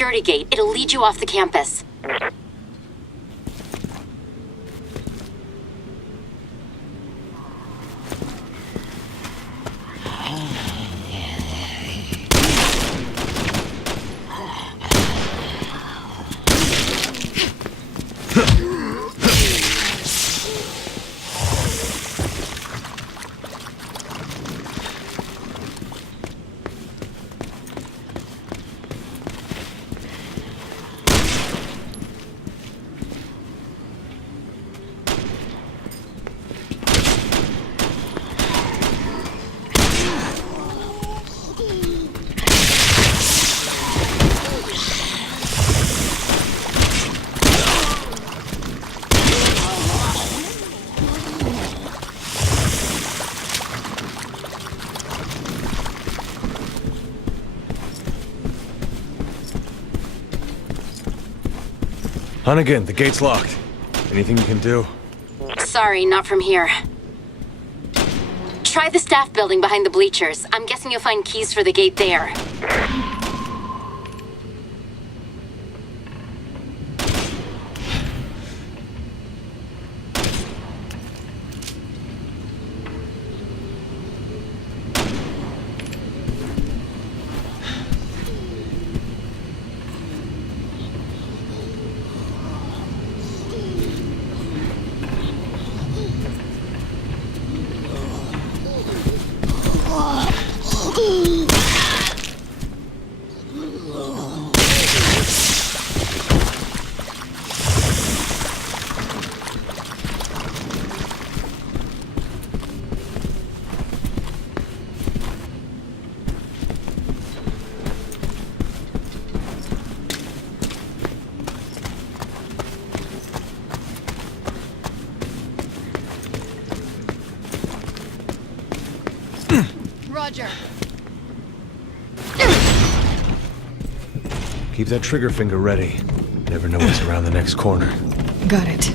security gate. It'll lead you off the campus. Hunnigan, the gate's locked. Anything you can do? Sorry, not from here. Try the staff building behind the bleachers. I'm guessing you'll find keys for the gate there. Roger. Keep that trigger finger ready. Never know what's around the next corner. Got it.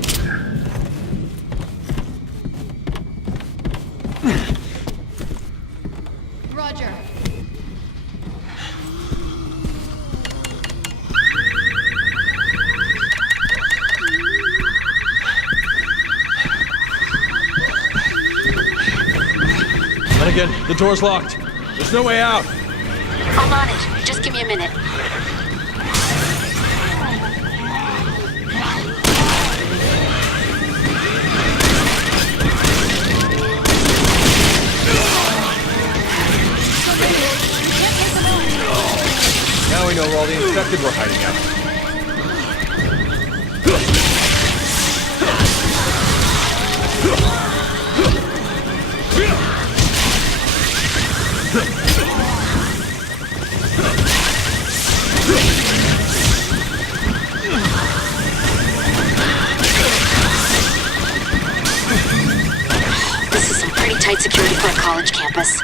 Roger. Hunnigan, the door's locked. There's no way out. I'm on it. Just give me a minute. Now we know where all the infected were hiding out. This is some pretty tight security for a college campus.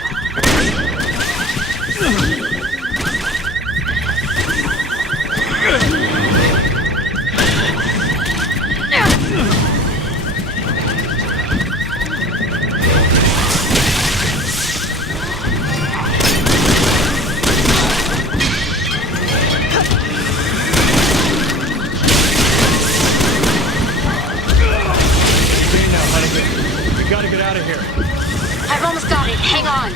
Gotta get out of here. I've almost got it. Hang on.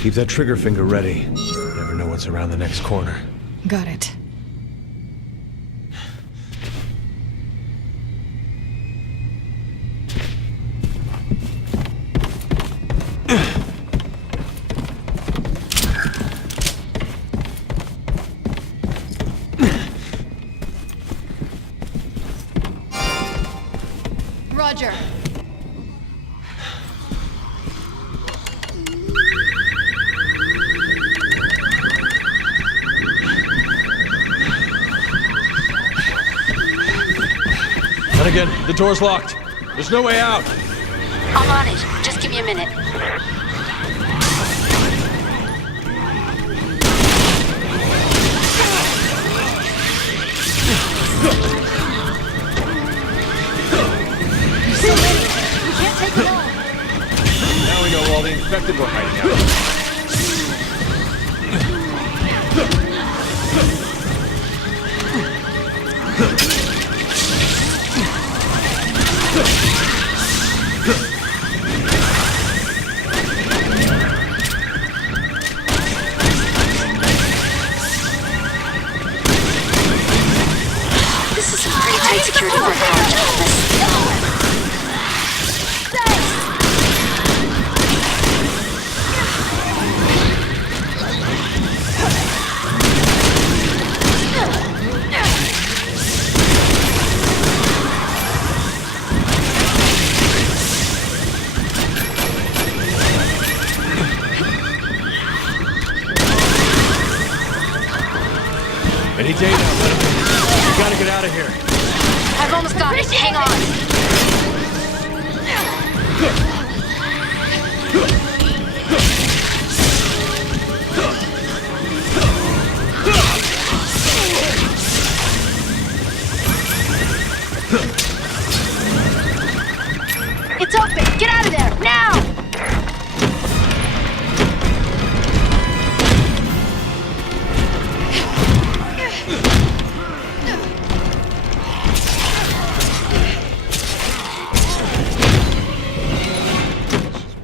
Keep that trigger finger ready. Never know what's around the next corner. Got it. Roger. Logan, the door's locked. There's no way out. I'm on it. Just give me a minute. There's so many. We can't take them all. Now we know all the infected were hiding out. This is some pretty tight security for a college campus. Any day now, Letterman. We gotta get out of here. I've almost got it. Hang on. It's open. Get out of there now.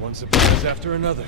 One surprise after another.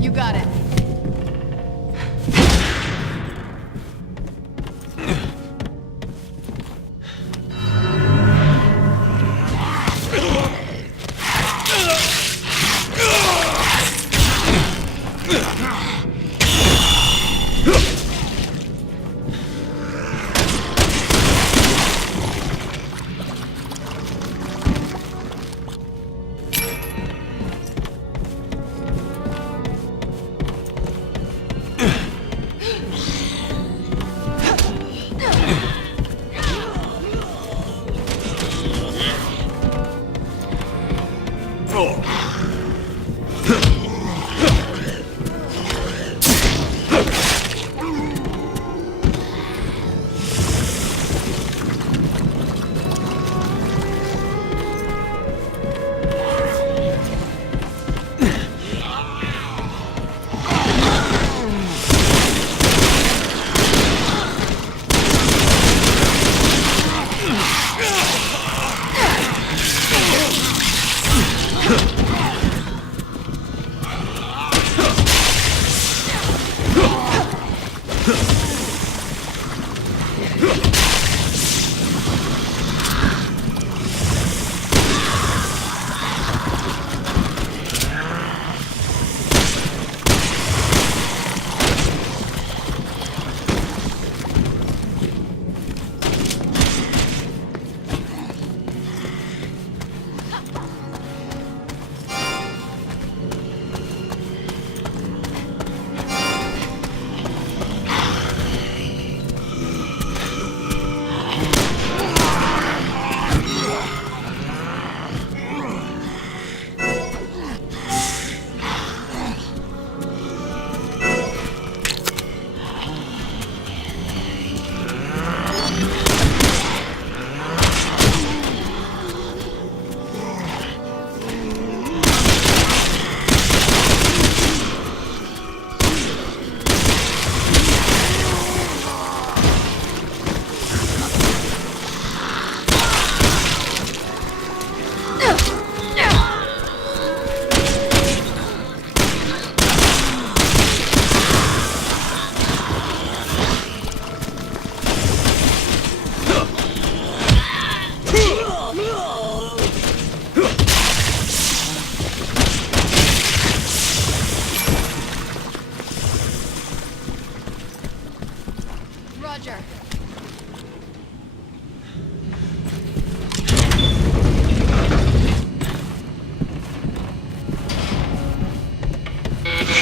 You got it.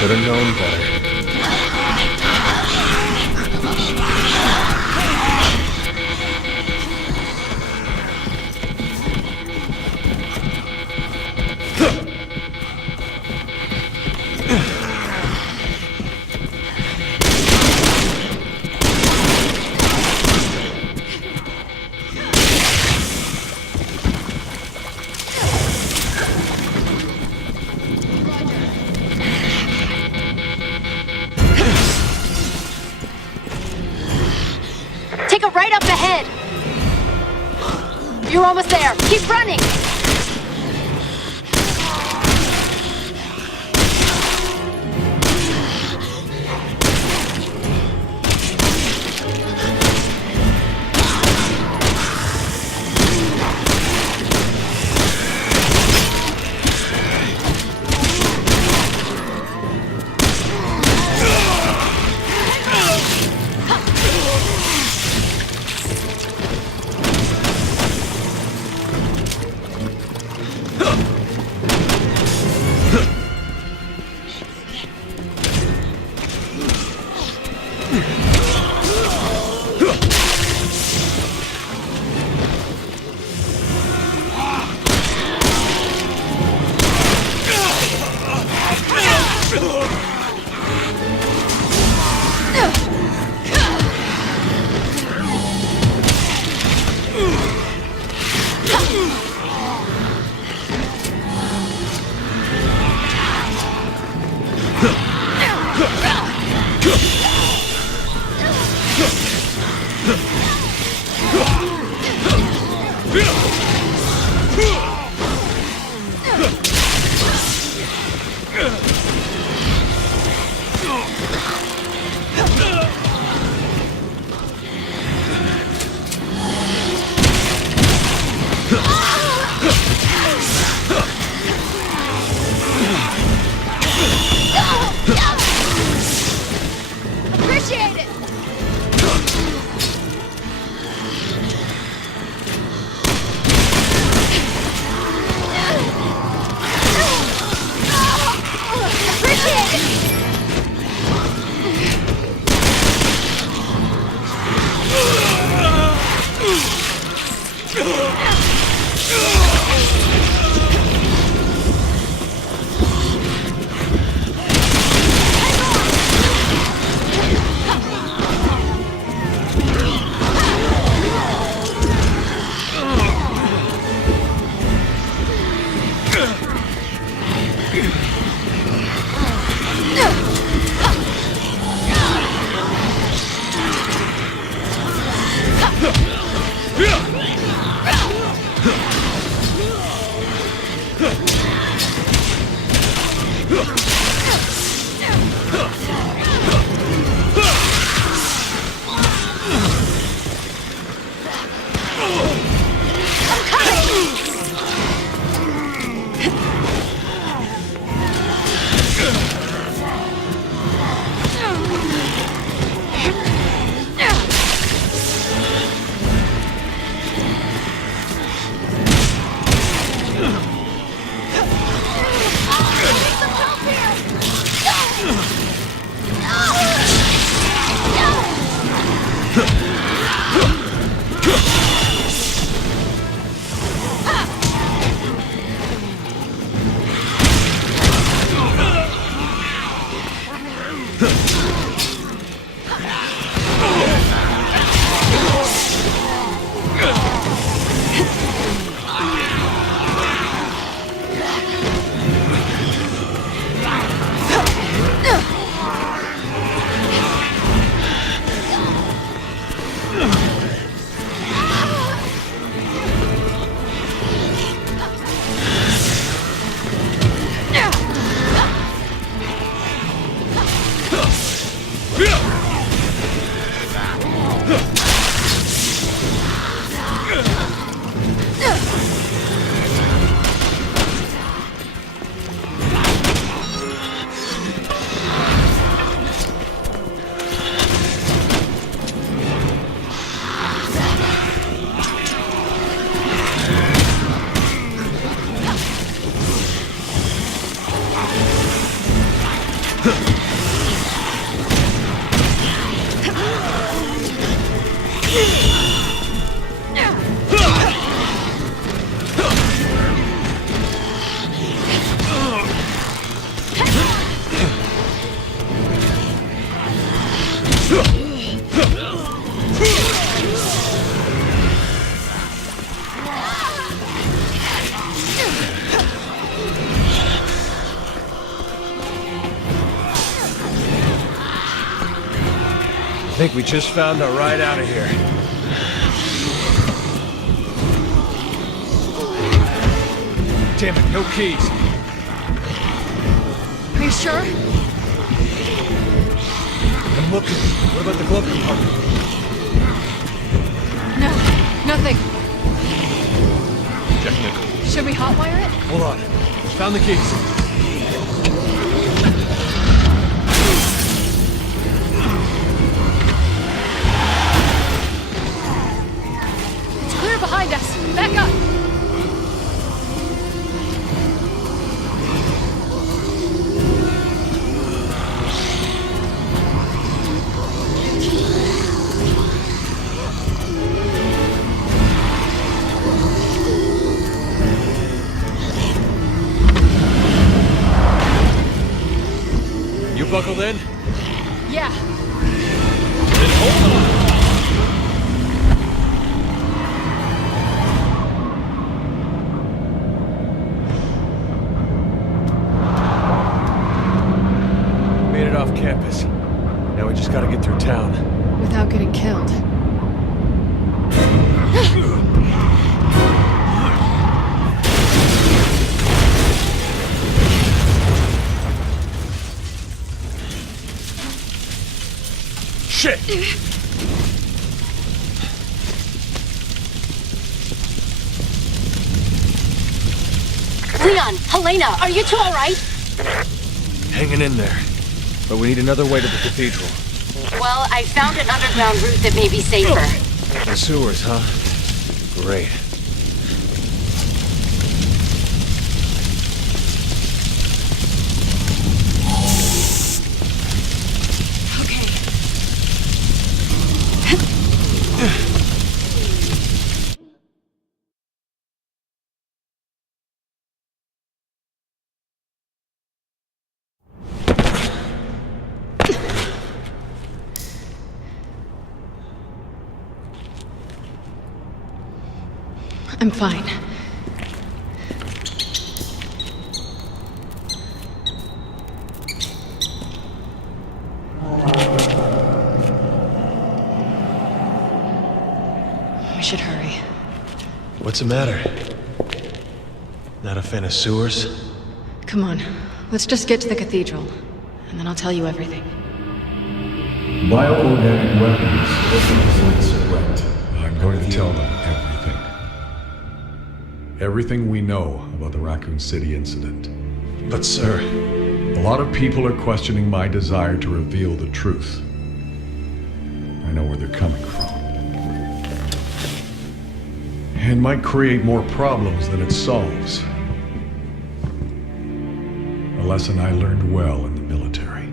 Should have known better. Take a right up ahead. You're almost there. Keep running. Appreciate it. Appreciate it. think we just found our ride out of here. Damn it, no keys. Are you sure? I'm looking. What about the glove compartment? No, nothing. Checking it. Should we hotwire it? Hold on. Found the keys. It's clear behind us. Back up. You buckled in? Yeah. Then hold on! Made it off campus. Now we just gotta get through town. Without getting killed. Shit! Leon, Helena, are you two alright? Hanging in there. But we need another way to the cathedral. Well, I found an underground route that may be safer. The sewers, huh? Great. Okay. I'm fine. We should hurry. What's the matter? Not a fan of sewers? Come on, let's just get to the cathedral, and then I'll tell you everything. Bioorganic weapons represents a threat. I'm going to tell them everything. Everything we know about the Raccoon City incident. But sir... A lot of people are questioning my desire to reveal the truth. I know where they're coming from. It might create more problems than it solves. A lesson I learned well in the military.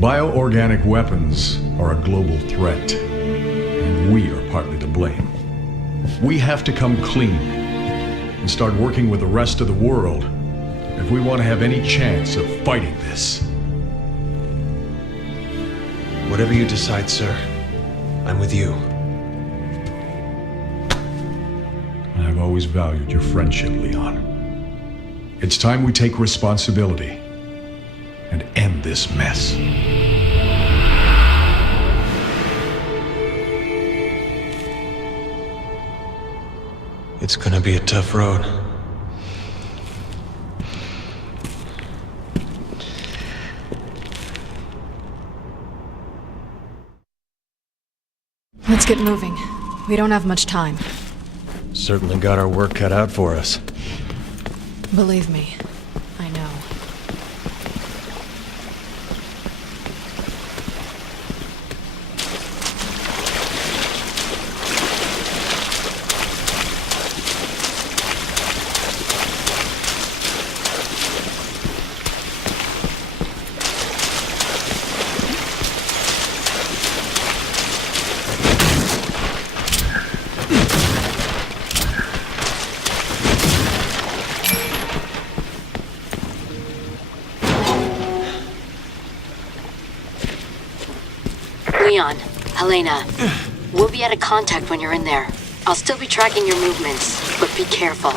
Bioorganic weapons are a global threat, and we are partly to blame. We have to come clean and start working with the rest of the world if we want to have any chance of fighting this. Whatever you decide, sir, I'm with you. I've always valued your friendship, Leon. It's time we take responsibility and end this mess. It's gonna be a tough road. Let's get moving. We don't have much time. Certainly got our work cut out for us. Believe me, I know. Leon, Helena, we'll be out of contact when you're in there. I'll still be tracking your movements, but be careful.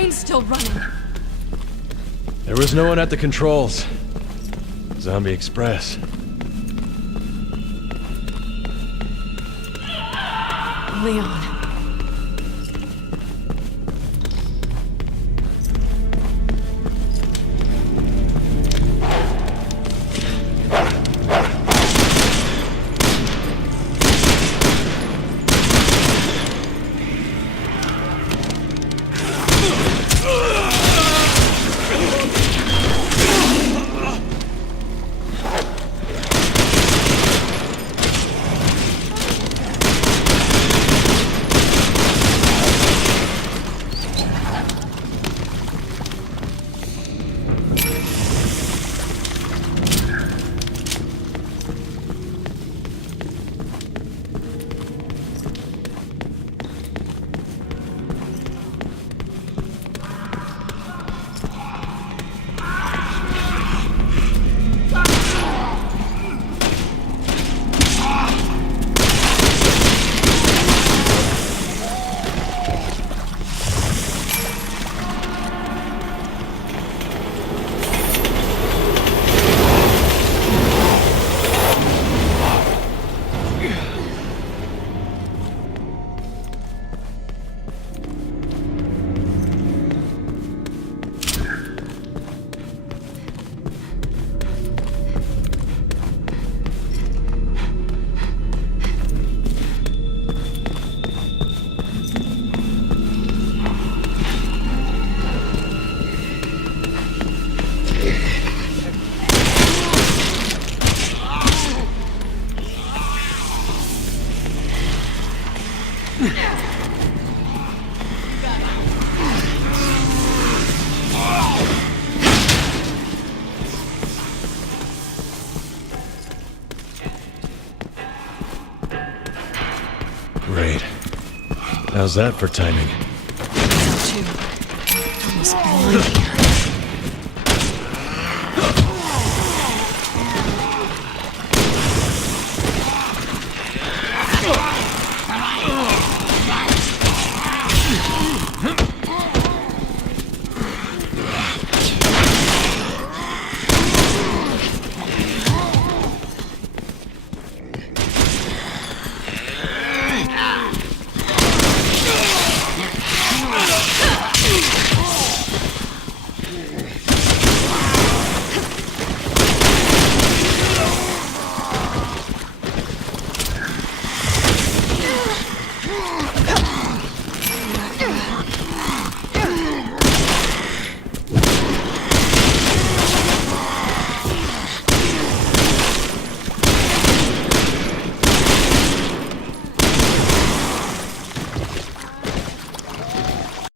train's still running. There was no one at the controls. Zombie Express. Leon. Great. How's that for timing? Too. Almost blind here.